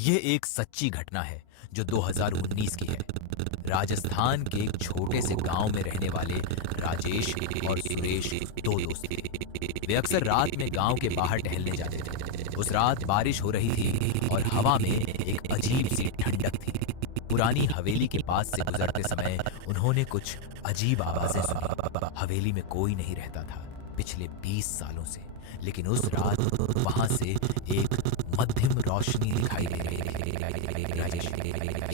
ये एक सच्ची घटना है जो 2019 की है। राजस्थान के एक छोटे से गांव में रहने वाले राजेश और सुरेश दो दोस्त थे। वे अक्सर रात में गांव के बाहर टहलने जाते थे। उस रात बारिश हो रही थी और हवा में एक अजीब सी ठंडक थी। पुरानी हवेली के पास से गुजरते समय उन्होंने कुछ अजीब आवाजें सुनी। हवेली में कोई नहीं रहता था पिछले 20 सालों से, लेकिन उस रात वहां से एक मध्यम रोशनी दिखाई दे रही है।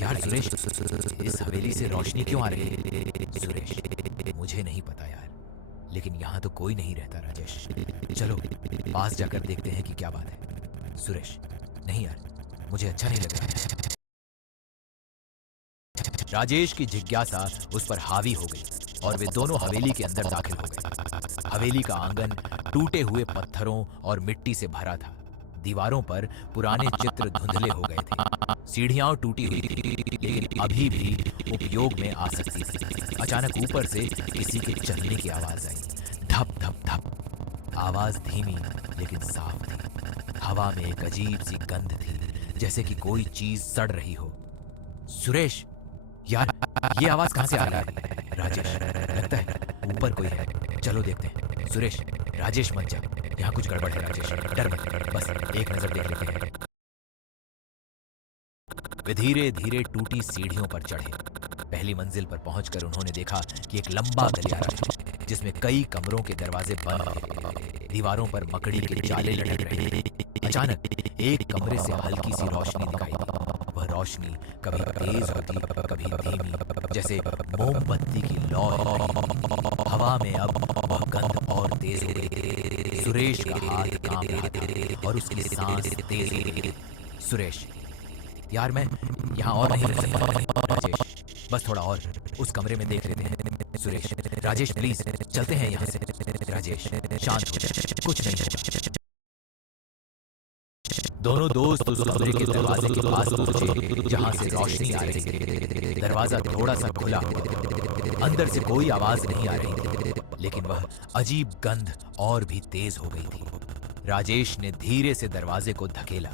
यार सुरेश, इस हवेली से रोशनी क्यों आ रही है? सुरेश, मुझे नहीं पता यार, लेकिन यहाँ तो कोई नहीं रहता। राजेश, चलो पास जाकर देखते हैं कि क्या बात है। सुरेश, नहीं यार, मुझे अच्छा नहीं लग रहा। राजेश की जिज्ञासा उस पर हावी हो गई और वे दोनों हवेली के अंदर दाखिल हो गए। हवेली का आंगन टूटे हुए पत्थरों और मिट्टी से भरा था। दीवारों पर पुराने चित्र धुंधले हो गए थे। सीढ़ियां टूटी हुई थी, लेकिन अभी भी उपयोग में आ सकती थी। अचानक ऊपर से किसी के चलने की आवाज आई। धप धप धप। आवाज धीमी लेकिन साफ थी। हवा में एक अजीब सी गंध थी, जैसे कि कोई चीज सड़ रही हो। सुरेश, यार ये आवाज कहां से आ रही है? राजेश, लगता है ऊपर कोई है, चलो देखते हैं। सुरेश, राजेश मत जा, यहाँ कुछ गड़बड़ है। राजेश, डर मत, बस एक नजर देख लेते हैं। वे धीरे धीरे टूटी सीढ़ियों पर चढ़े। पहली मंजिल पर पहुंचकर उन्होंने देखा कि एक लंबा गलियारा है जिसमें कई कमरों के दरवाजे बंद थे। दीवारों पर मकड़ी के जाले लटक रहे थे। अचानक एक कमरे से हल्की सी रोशनी दिखाई दी। वह रोशनी कभी तेज होती, कभी धीमी, जैसे मोमबत्ती की लौ। हवा में अब वह गंध और तेज हो गई। सुरेश का हाथ कांप रहा था और उसकी सांस तेज हो गई। सुरेश, यार मैं यहाँ और नहीं रह सकता। राजेश, बस थोड़ा और उस कमरे में देख लेते हैं। सुरेश, राजेश प्लीज चलते हैं यहाँ से। राजेश, शांत हो जा, कुछ नहीं होगा। दोनों दोस्त उस कमरे के दरवाजे के पास पहुंचे जहां से रोशनी आ रही थी। दरवाजा थोड़ा सा खुला हुआ था। अंदर से कोई आवाज नहीं आ रही थी, लेकिन वह अजीब गंध और भी तेज हो गई थी। राजेश ने धीरे से दरवाजे को धकेला।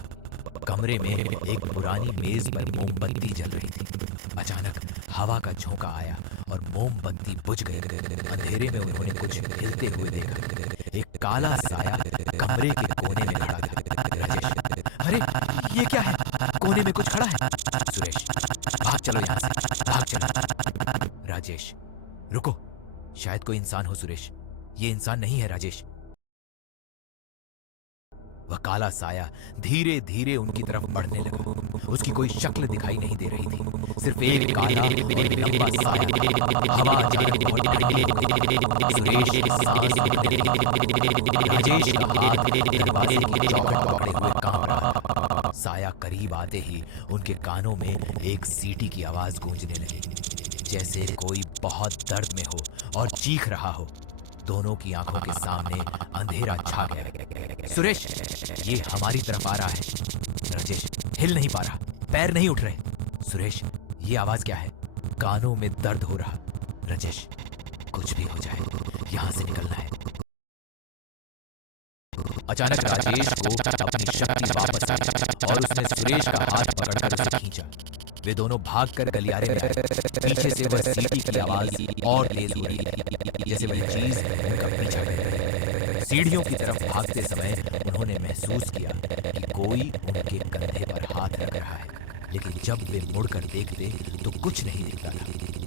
कमरे में एक पुरानी मेज पर मोमबत्ती जल रही थी। अचानक हवा का झोंका आया और मोमबत्ती बुझ गई। अंधेरे में उन्होंने कुछ हिलते हुए देखा। एक काला साया कमरे के कोने में खड़ा था। राजेश, अरे ये क्या है? कोने में कुछ खड़ा है। सुरेश, भाग चलो यहाँ से, भाग चलो। राजेश, रुको, शायद कोई इंसान हो। सुरेश, ये इंसान नहीं है। राजेश, वह काला साया धीरे धीरे उनकी तरफ बढ़ने लगा। उसकी कोई शक्ल दिखाई नहीं दे रही थी, सिर्फ एक काला और लंबा साया हवा जाने सुरेश की सांस राजेश का हाथ दरवाजे की चौखट पकड़े हुए कांप रहा। साया करीब आते ही उनके कानों में एक सीटी की आवाज गूंजने लगी, जैसे कोई बहुत दर्द में हो और चीख रहा हो। दोनों की आंखों के सामने अंधेरा छा गया। सुरेश, ये हमारी तरफ आ रहा है। राजेश, हिल नहीं पा रहा, पैर नहीं उठ रहे। सुरेश, ये आवाज क्या है? कानों में दर्द हो रहा। राजेश, कुछ भी हो जाए, यहां से निकलना है। अचानक राजेश को अपनी शक्ति वापस आई और उसने सुरेश का हाथ पकड़कर उसे खींचा। वे दोनों भागकर गलियारे में आए। पीछे से वह सीटी की आवाज और तेज हो रही थी, जैसे वह चीज उनका पीछा कर रही है। सीढ़ियों की तरफ भागते समय उन्होंने महसूस किया कि कोई उनके कंधे पर हाथ रख रहा है, लेकिन जब वे मुड़कर देखते तो कुछ नहीं दिखता था।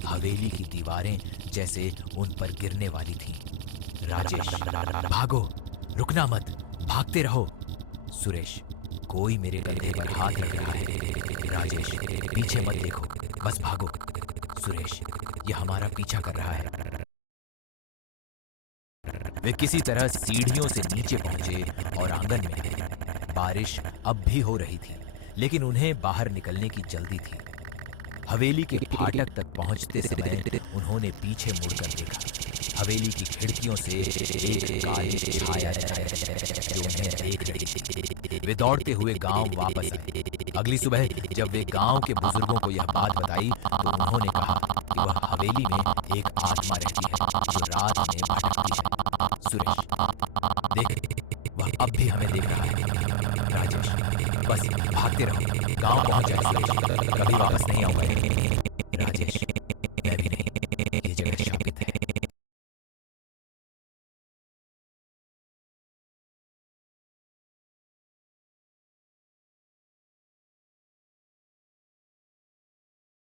हवेली की दीवारें जैसे उन पर गिरने वाली थीं। राजेश, भागो, रुकना मत, भागते रहो। सुरेश, कोई मेरे कंधे पर हाथ रख रहा है। राजेश, पीछे मत देखो, बस भागो। सुरेश, ये हमारा पीछा कर रहा है। वे किसी तरह सीढ़ियों से नीचे पहुंचे और आंगन में। बारिश अब भी हो रही थी, लेकिन उन्हें बाहर निकलने की जल्दी थी। हवेली के फाटक तक पहुंचते समय उन्होंने पीछे मुड़कर देखा। हवेली की खिड़कियों से एक काली छाया जो उन्हें देख रही थी। वे दौड़ते हुए गांव वापस आए। अगली सुबह जब वे गांव के बुजुर्गों को यह बात बताई तो उन्होंने कहा कि वह हवेली में एक आत्मा रहती है जो रात में भटकती है। सुरेश, देख, वह अब भी हमें देख रहा है। राजेश, बस भागते रहो, गांव पहुंच जाए सुरेश, कभी वापस नहीं आऊंगा।